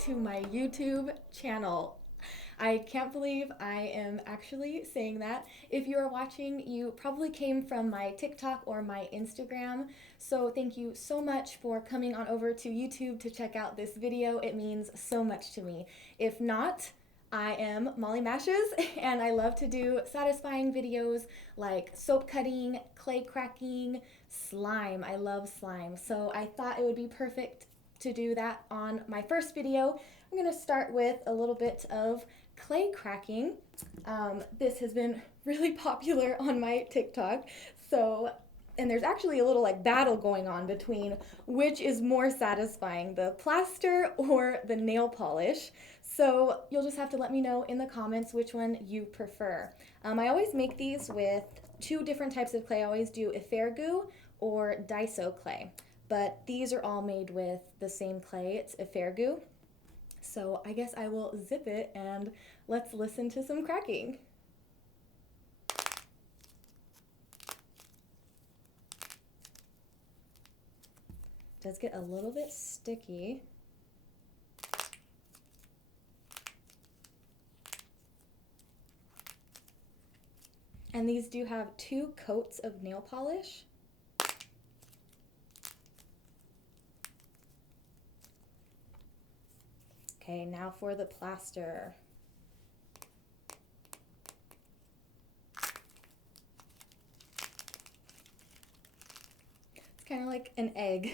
to my YouTube channel. I can't believe I am actually saying that. If you are watching, you probably came from my TikTok or my Instagram. So thank you so much for coming on over to YouTube to check out this video. It means so much to me. If not, I am Molly Mashes and I love to do satisfying videos like soap cutting, clay cracking, slime. I love slime. So I thought it would be perfect to do that on my first video. I'm gonna start with a little bit of clay cracking. This has been really popular on my TikTok. So, and there's actually a little like battle going on between which is more satisfying, the plaster or the nail polish. So you'll just have to let me know in the comments which one you prefer. I always make these with two different types of clay. I always do Ifergu or Daiso clay, but these are all made with the same clay. It's Ifergu. So I guess I will zip it and let's listen to some cracking. It does get a little bit sticky. And these do have 2 coats of nail polish. Okay, now for the plaster. It's kind of like an egg.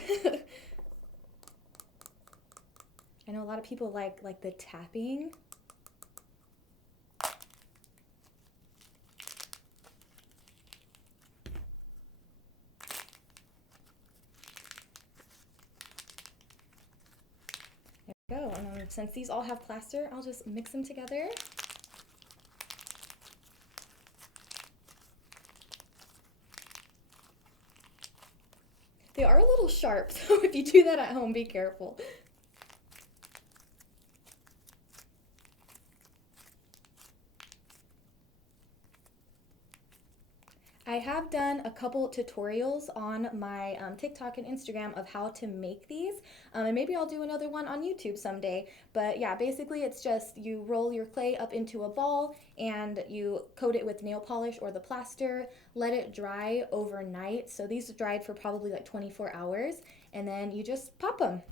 I know a lot of people like the tapping. There we go. And since these all have plaster, I'll just mix them together. They are a little sharp, so if you do that at home, be careful. I have done a couple tutorials on my TikTok and Instagram of how to make these, and maybe I'll do another one on YouTube someday. But yeah, basically it's just you roll your clay up into a ball and you coat it with nail polish or the plaster, let it dry overnight. So these dried for probably like 24 hours, and then you just pop them.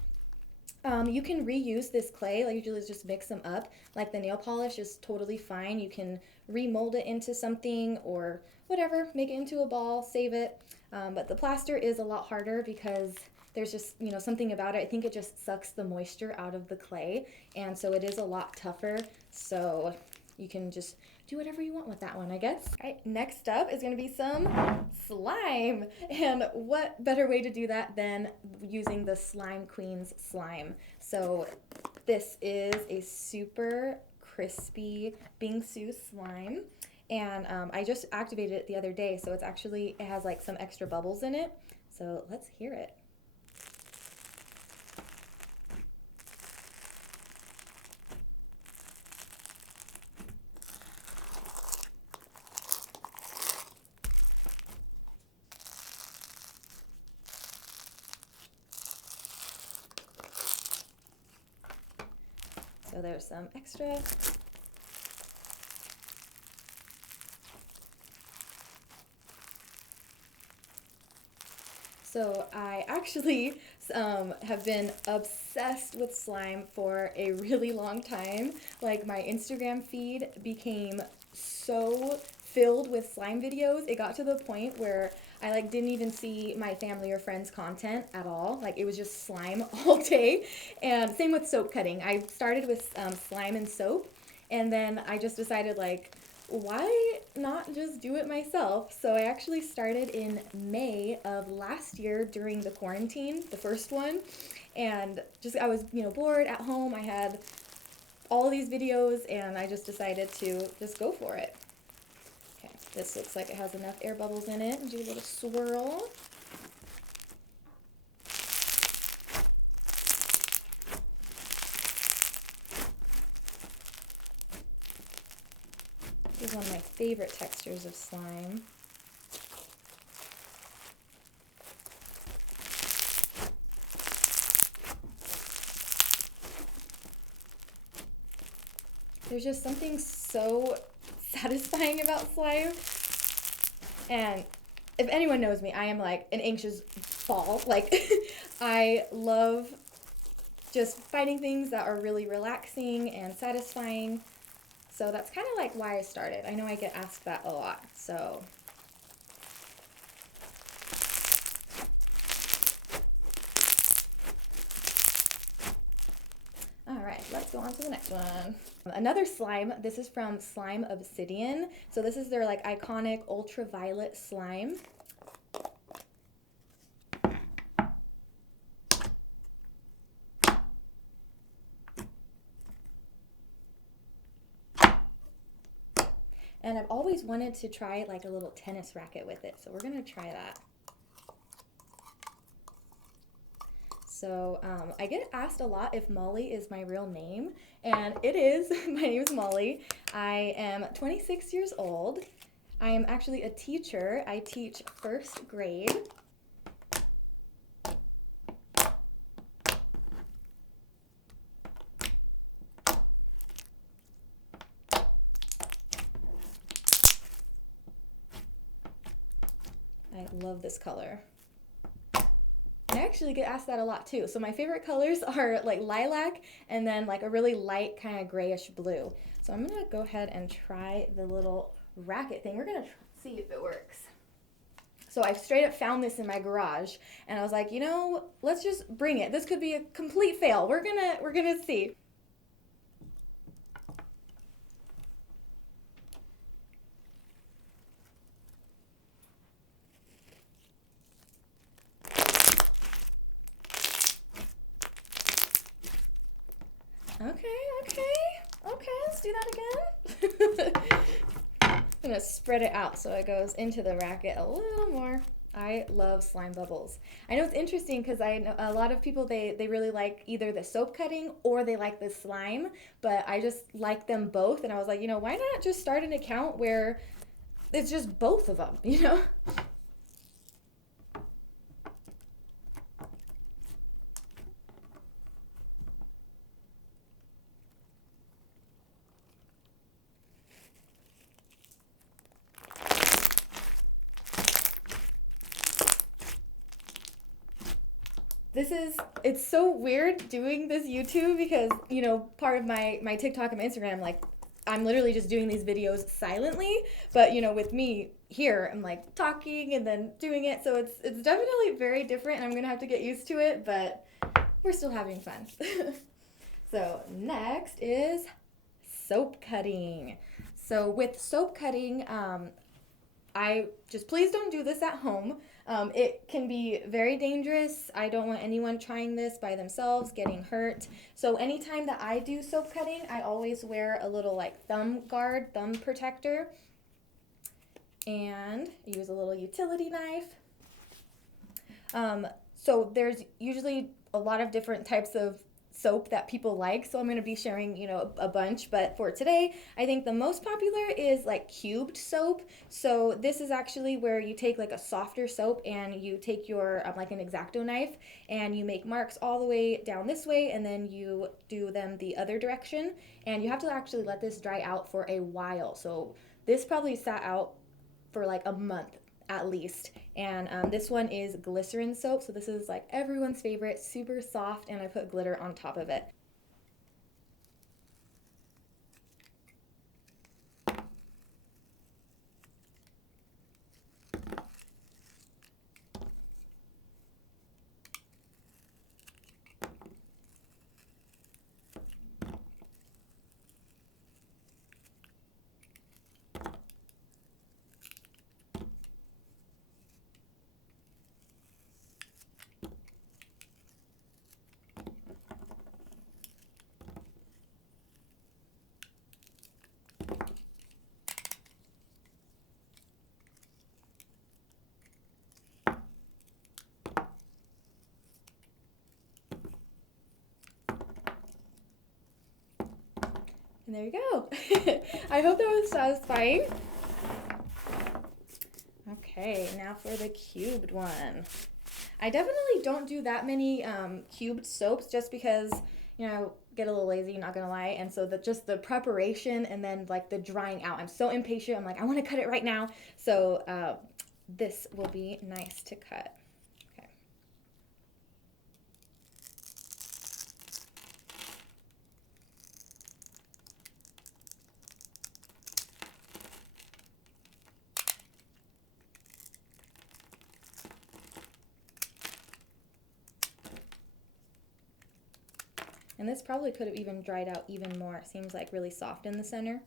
You can reuse this clay, like usually just mix them up. Like the nail polish is totally fine. You can remold it into something or whatever, make it into a ball, save it. But the plaster is a lot harder because there's just, something about it. I think it just sucks the moisture out of the clay, and so it is a lot tougher. So you can just do whatever you want with that one, I guess. All right, next up is gonna be some slime. And what better way to do that than using the Slime Queen's slime? So this is a super crispy Bingsu slime. And I just activated it the other day, so it has like some extra bubbles in it. So let's hear it. So there's some extra. So I actually have been obsessed with slime for a really long time. Like my Instagram feed became so filled with slime videos. It got to the point where I didn't even see my family or friends' content at all. Like it was just slime all day. And same with soap cutting. I started with slime and soap, and then I just decided why not just do it myself? So I actually started in May of last year during the quarantine, the first one, and I was, bored at home. I had all these videos and I just decided to just go for it. Okay, this looks like it has enough air bubbles in it. Do a little swirl. This is one of my favorite textures of slime. There's just something so satisfying about slime. And if anyone knows me, I am like an anxious ball. Like, I love just finding things that are really relaxing and satisfying. So that's kind of like why I started. I know I get asked that a lot. So all right, let's go on to the next one. Another slime. This is from Slime Obsidian. So this is their like iconic ultraviolet slime. And I've always wanted to try like a little tennis racket with it. So we're gonna try that. So I get asked a lot if Molly is my real name, and it is. My name is Molly. I am 26 years old. I am actually a teacher. I teach first grade. I love this color. I actually get asked that a lot too. So my favorite colors are like lilac and then like a really light kind of grayish blue. So I'm gonna go ahead and try the little racket thing. We're gonna see if it works. So I straight up found this in my garage and I was like, you know, let's just bring it. This could be a complete fail. We're gonna see. Okay, let's do that again. I'm gonna spread it out so it goes into the racket a little more. I love slime bubbles. I know it's interesting because I know a lot of people, they really like either the soap cutting or they like the slime, but I just like them both. And I was like, you know, why not just start an account where it's just both of them, you know? It's so weird doing this YouTube because, you know, part of my TikTok and my Instagram, like, I'm literally just doing these videos silently, but, you know, with me here, I'm like talking and then doing it, so it's definitely very different and I'm gonna have to get used to it, but we're still having fun. So next is soap cutting. So with soap cutting, I just please don't do this at home. It can be very dangerous. I don't want anyone trying this by themselves, getting hurt. So anytime that I do soap cutting, I always wear a little like thumb guard, thumb protector, and use a little utility knife. So there's usually a lot of different types of soap that people like, so I'm going to be sharing, you know, a bunch, but for today I think the most popular is like cubed soap. So this is actually where you take like a softer soap and you take your like an X-Acto knife and you make marks all the way down this way and then you do them the other direction, and you have to actually let this dry out for a while. So this probably sat out for like a month at least. And this one is glycerin soap. So this is like everyone's favorite, super soft, and I put glitter on top of it. And there you go. I hope that was satisfying. Okay, now for the cubed one. I definitely don't do that many cubed soaps just because, you know, get a little lazy, not gonna lie. And so just the preparation and then like the drying out. I'm so impatient. I'm like, I want to cut it right now. So this will be nice to cut. Okay. And this probably could have even dried out even more. It seems like really soft in the center.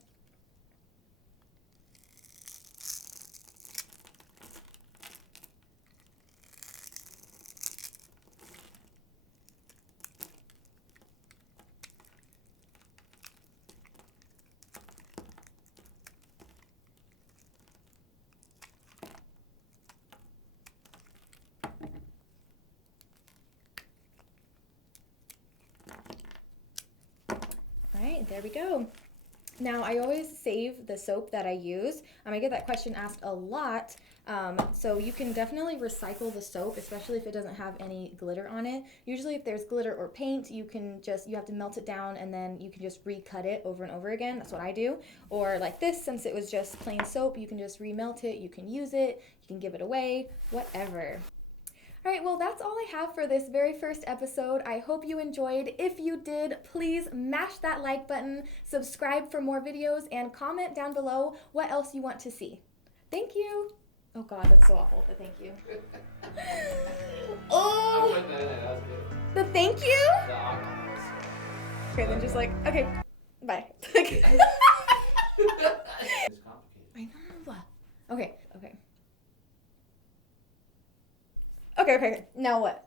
All right, there we go. Now, I always save the soap that I use. I get that question asked a lot. So you can definitely recycle the soap, especially if it doesn't have any glitter on it. Usually if there's glitter or paint, you have to melt it down and then you can just recut it over and over again. That's what I do. Or like this, since it was just plain soap, you can just remelt it, you can use it, you can give it away, whatever. All right, well, that's all I have for this very first episode. I hope you enjoyed. If you did, please mash that like button, subscribe for more videos, and comment down below what else you want to see. Thank you. Oh God, that's so awful, but thank you. Oh, I put that in there, that was good. the thank you? The alcohol. Okay, then just like, okay, bye. It's complicated. I know. Okay. Okay, now what?